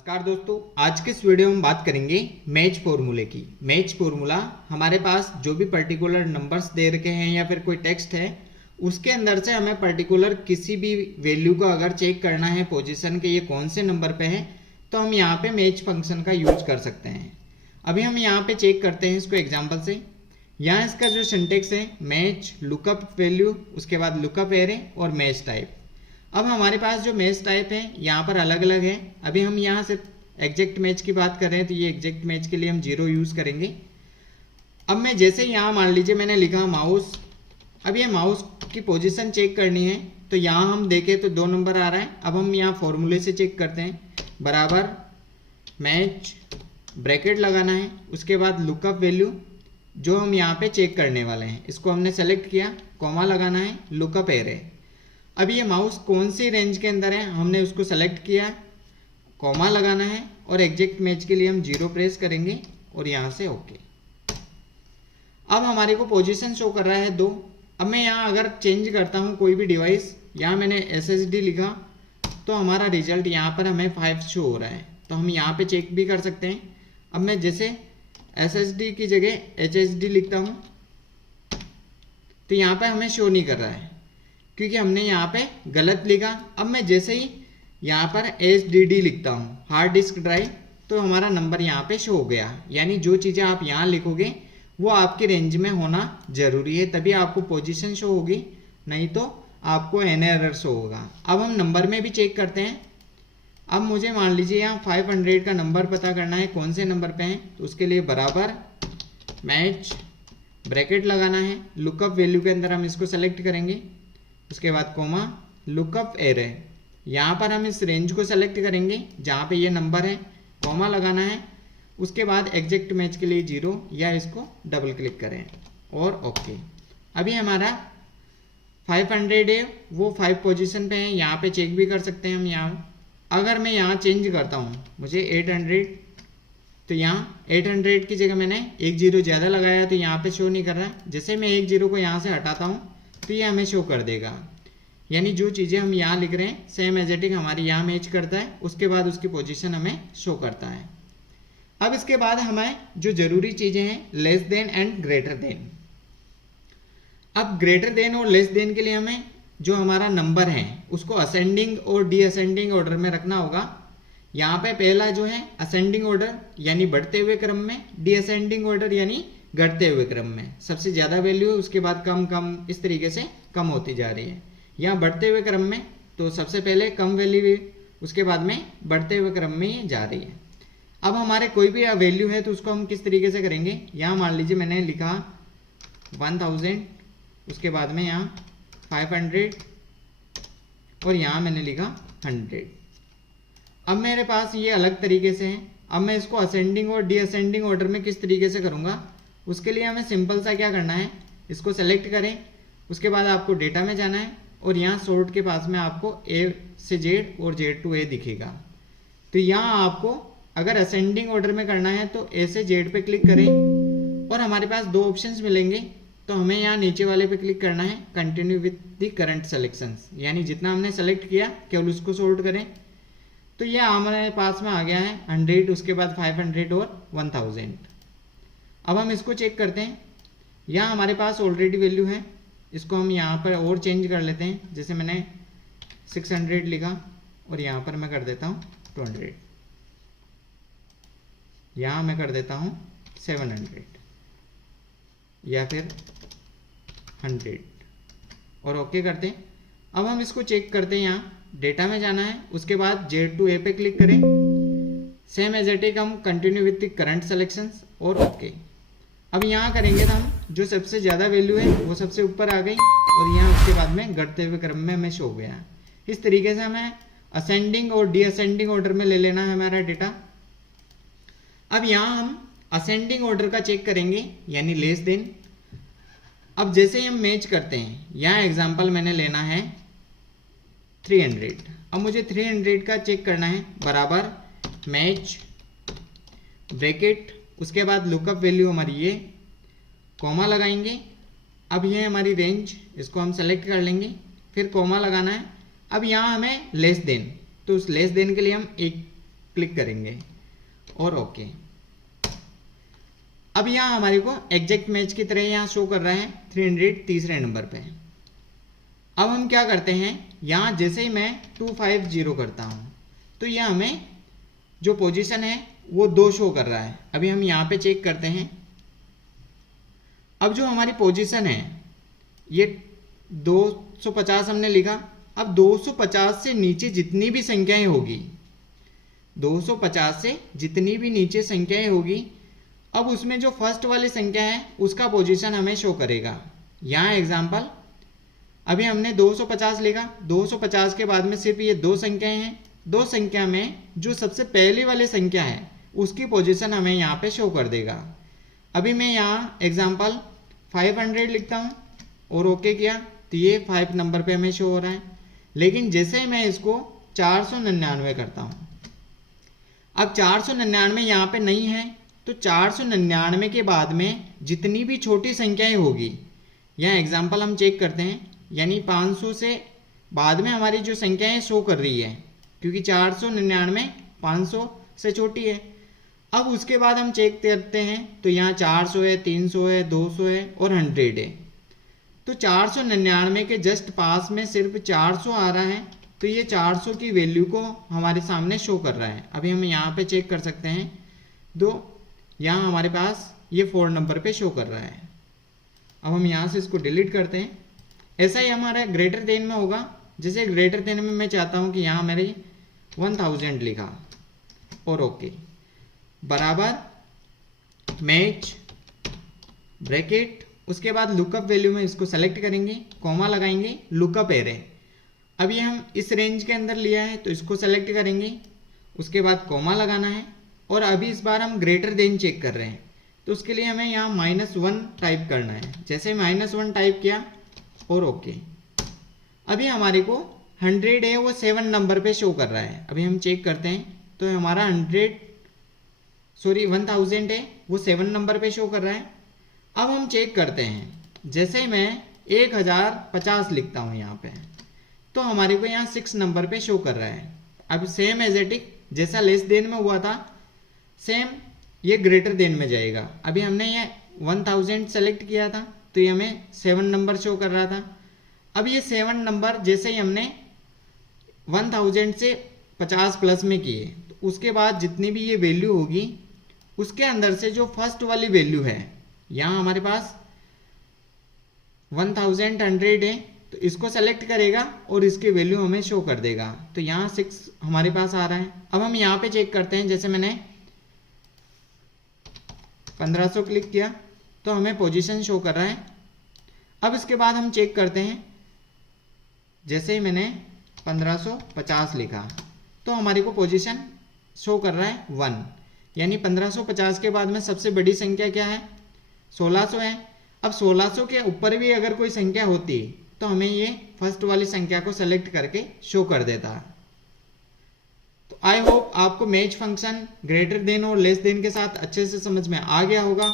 नमस्कार दोस्तों, आज के इस वीडियो में बात करेंगे मैच फॉर्मूले की। मैच फॉर्मूला हमारे पास जो भी पर्टिकुलर नंबर्स दे रखे हैं या फिर कोई टेक्स्ट है उसके अंदर से हमें पर्टिकुलर किसी भी वैल्यू को अगर चेक करना है पोजीशन के ये कौन से नंबर पे है तो हम यहाँ पे मैच फंक्शन का यूज कर सकते हैं। अभी हम यहाँ पे चेक करते हैं इसको एग्जाम्पल से। यहाँ इसका जो सिंटेक्स है मैच लुकअप वैल्यू, उसके बाद लुकअप एरे और मैच टाइप। अब हमारे पास जो मैच टाइप है यहाँ पर अलग अलग है। अभी हम यहाँ से एग्जैक्ट मैच की बात कर रहे हैं तो ये एग्जैक्ट मैच के लिए हम 0 यूज़ करेंगे। अब मैं जैसे यहाँ मान लीजिए मैंने लिखा माउस, अब ये माउस की पोजीशन चेक करनी है तो यहाँ हम देखें तो 2 नंबर आ रहा है। अब हम यहाँ फॉर्मूले से चेक करते हैं, बराबर मैच ब्रैकेट लगाना है, उसके बाद लुकअप वैल्यू जो हम यहाँ पे चेक करने वाले हैं इसको हमने सेलेक्ट किया, कॉमा लगाना है, लुकअप एरे। अब ये माउस कौन सी रेंज के अंदर है हमने उसको सेलेक्ट किया, कॉमा लगाना है और एग्जैक्ट मैच के लिए हम 0 प्रेस करेंगे और यहाँ से ओके। अब हमारे को पोजीशन शो कर रहा है 2। अब मैं यहाँ अगर चेंज करता हूँ कोई भी डिवाइस, यहाँ मैंने SSD लिखा तो हमारा रिजल्ट यहाँ पर हमें 5 शो हो रहा है, तो हम यहाँ पे चेक भी कर सकते हैं। अब मैं जैसे SSD की जगह HSD लिखता हूँ तो यहाँ पे हमें शो नहीं कर रहा है क्योंकि हमने यहाँ पे गलत लिखा। अब मैं जैसे ही यहाँ पर HDD लिखता हूँ, हार्ड डिस्क ड्राइव, तो हमारा नंबर यहाँ पे शो हो गया। यानी जो चीज़ें आप यहाँ लिखोगे वो आपकी रेंज में होना जरूरी है, तभी आपको पोजीशन शो होगी, नहीं तो आपको एन एरर शो होगा। अब हम नंबर में भी चेक करते हैं। अब मुझे मान लीजिए यहाँ 500 का नंबर पता करना है कौन से नंबर पे है, तो उसके लिए बराबर मैच ब्रैकेट लगाना है, लुकअप वैल्यू के अंदर हम इसको सेलेक्ट करेंगे, उसके बाद कोमा लुकअप एरे। यहाँ पर हम इस रेंज को सेलेक्ट करेंगे जहाँ पे ये नंबर है, कोमा लगाना है, उसके बाद एग्जैक्ट मैच के लिए 0 या इसको डबल क्लिक करें और ओके। अभी हमारा 500 है वो 5 पोजीशन पे है, यहाँ पे चेक भी कर सकते हैं हम। यहाँ अगर मैं यहाँ चेंज करता हूँ मुझे 800, तो यहाँ 800 की जगह मैंने 1 0 ज़्यादा लगाया तो यहाँ पे शो नहीं कर रहा। जैसे मैं 1 0 को यहाँ से हटाता हूँ तो ये हमें शो कर देगा। यानी जो चीज़ें हम यहाँ लिख रहे हैं सेम एजेटिक हमारी यहाँ मैच करता है, उसके बाद उसकी पोजीशन हमें शो करता है। अब इसके बाद हमें जो जरूरी चीज़ें हैं less than and greater than. अब ग्रेटर देन और लेस देन के लिए हमें जो हमारा नंबर है उसको असेंडिंग और डीअसेंडिंग ऑर्डर में रखना होगा। यहाँ पे पहला जो है असेंडिंग ऑर्डर यानी बढ़ते हुए क्रम में, डीअसेंडिंग ऑर्डर यानी घटते हुए क्रम में। सबसे ज़्यादा वैल्यू है उसके बाद कम कम इस तरीके से कम होती जा रही है। यहाँ बढ़ते हुए क्रम में तो सबसे पहले कम वैल्यू, उसके बाद में बढ़ते हुए क्रम में ये जा रही है। अब हमारे कोई भी वैल्यू है तो उसको हम किस तरीके से करेंगे, यहाँ मान लीजिए मैंने लिखा 1000, उसके बाद में यहाँ 500 और यहाँ मैंने लिखा 100। अब मेरे पास ये अलग तरीके से है। अब मैं इसको असेंडिंग और डीअसेंडिंग ऑर्डर में किस तरीके से करूँगा, उसके लिए हमें सिंपल सा क्या करना है, इसको सेलेक्ट करें, उसके बाद आपको डेटा में जाना है और यहाँ सॉर्ट के पास में आपको A से Z और Z to A दिखेगा। तो यहाँ आपको अगर असेंडिंग ऑर्डर में करना है तो A से Z पे क्लिक करें और हमारे पास 2 ऑप्शंस मिलेंगे। तो हमें यहाँ नीचे वाले पे क्लिक करना है, continue with the current selections, यानी जितना हमने सेलेक्ट किया केवल उसको सॉर्ट करें। तो यह हमारे पास में आ गया है 100, उसके बाद 500 और 1000। अब हम इसको चेक करते हैं। यहाँ हमारे पास ऑलरेडी वैल्यू है, इसको हम यहाँ पर और चेंज कर लेते हैं। जैसे मैंने 600 लिखा और यहाँ पर मैं कर देता हूँ 200, यहाँ मैं कर देता हूँ 700 या फिर 100 और ओके करते हैं। अब हम इसको चेक करते हैं, यहाँ डेटा में जाना है, उसके बाद Z to A पे क्लिक करें, सेम एज इट इज हम continue with the current selections और ओके। अब यहाँ करेंगे तो हम जो सबसे ज़्यादा वैल्यू है वो सबसे ऊपर आ गई और यहाँ उसके बाद में घटते हुए क्रम में हमें शो हो गया। इस तरीके से हमें असेंडिंग और डीअसेंडिंग ऑर्डर में ले लेना है हमारा डेटा। अब यहाँ हम असेंडिंग ऑर्डर का चेक करेंगे यानी लेस देन। अब जैसे ही हम मैच करते हैं, यहाँ एग्जाम्पल मैंने लेना है 300। अब मुझे 300 का चेक करना है, बराबर मैच ब्रैकेट, उसके बाद लुकअप वैल्यू हमारी ये, कॉमा लगाएंगे। अब ये हमारी रेंज, इसको हम सेलेक्ट कर लेंगे, फिर कॉमा लगाना है। अब यहाँ हमें लेस देन, तो उस लेस देन के लिए हम एक क्लिक करेंगे और ओके। अब यहाँ हमारे को एग्जैक्ट मैच की तरह यहाँ शो कर रहा है 300 तीसरे नंबर पे। अब हम क्या करते हैं, यहाँ जैसे ही मैं 250 करता हूँ तो यह हमें जो पोजीशन है वो 2 शो कर रहा है। अभी हम यहाँ पे चेक करते हैं। अब जो हमारी पोजीशन है ये 250 हमने लिखा। अब 250 से नीचे जितनी भी संख्याएं होगी, 250 से जितनी भी नीचे संख्याएं होगी, अब उसमें जो फर्स्ट वाली संख्या है उसका पोजीशन हमें शो करेगा। यहाँ एग्जांपल अभी हमने 250 लिखा, 250 के बाद में सिर्फ ये 2 संख्याएं हैं। 2 संख्या में जो सबसे पहली वाली संख्या है उसकी पोजीशन हमें यहाँ पे शो कर देगा। अभी मैं यहाँ एग्जांपल 500 लिखता हूँ और ओके किया तो ये 5 नंबर पे हमें शो हो रहा है। लेकिन जैसे ही मैं इसको 499 करता हूँ, अब 499 यहाँ पे नहीं है तो 499 के बाद में जितनी भी छोटी संख्याएं होगी, यहाँ एग्जांपल हम चेक करते हैं, यानी 500 से बाद में हमारी जो संख्याएं शो कर रही है, क्योंकि 499 500 से छोटी है। अब उसके बाद हम चेक करते हैं तो यहाँ 400 है, 300 है, 200 है और 100 है। तो 499 के जस्ट पास में सिर्फ 400 आ रहा है, तो ये 400 की वैल्यू को हमारे सामने शो कर रहा है। अभी हम यहाँ पे चेक कर सकते हैं तो यहाँ हमारे पास ये 4 नंबर पे शो कर रहा है। अब हम यहाँ से इसको डिलीट करते हैं। ऐसा ही हमारा ग्रेटर देन में होगा। जैसे ग्रेटर देन में मैं चाहता हूँ कि यहाँ मेरी 1000 लिखा और ओके, बराबर मैच ब्रैकेट, उसके बाद लुकअप वैल्यू में इसको सेलेक्ट करेंगे, कॉमा लगाएंगे, लुकअप एरे। अब ये हम इस रेंज के अंदर लिया है तो इसको सेलेक्ट करेंगे, उसके बाद कॉमा लगाना है। और अभी इस बार हम ग्रेटर देन चेक कर रहे हैं तो उसके लिए हमें यहाँ -1 टाइप करना है। जैसे -1 टाइप किया और ओके। अभी हमारे को 100 है वो 7 नंबर पे शो कर रहा है। अभी हम चेक करते हैं तो हमारा 1000 है वो 7 नंबर पे शो कर रहा है। अब हम चेक करते हैं, जैसे मैं 1050 लिखता हूँ यहाँ पे तो हमारे को यहाँ 6 नंबर पे शो कर रहा है। अब सेम एज इट इज जैसा लेस देन में हुआ था सेम ये ग्रेटर देन में जाएगा। अभी हमने ये 1000 सेलेक्ट किया था तो ये हमें 7 नंबर शो कर रहा था। अब ये 7 नंबर जैसे ही हमने 1000 से 50 प्लस में किए तो उसके बाद जितनी भी ये वैल्यू होगी उसके अंदर से जो फर्स्ट वाली वैल्यू है, यहाँ हमारे पास 1100 है तो इसको सेलेक्ट करेगा और इसकी वैल्यू हमें शो कर देगा। तो यहाँ 6 हमारे पास आ रहा है। अब हम यहाँ पे चेक करते हैं, जैसे मैंने 1500 क्लिक किया तो हमें पोजीशन शो कर रहा है। अब इसके बाद हम चेक करते हैं, जैसे ही मैंने 1550 लिखा तो हमारे को पोजीशन शो कर रहा है 1, यानी 1550 के बाद में सबसे बड़ी संख्या क्या है, 1600 है। अब 1600 के ऊपर भी अगर कोई संख्या होती तो हमें ये फर्स्ट वाली संख्या को सेलेक्ट करके शो कर देता। तो आई होप आपको मैच फंक्शन ग्रेटर देन और लेस देन के साथ अच्छे से समझ में आ गया होगा।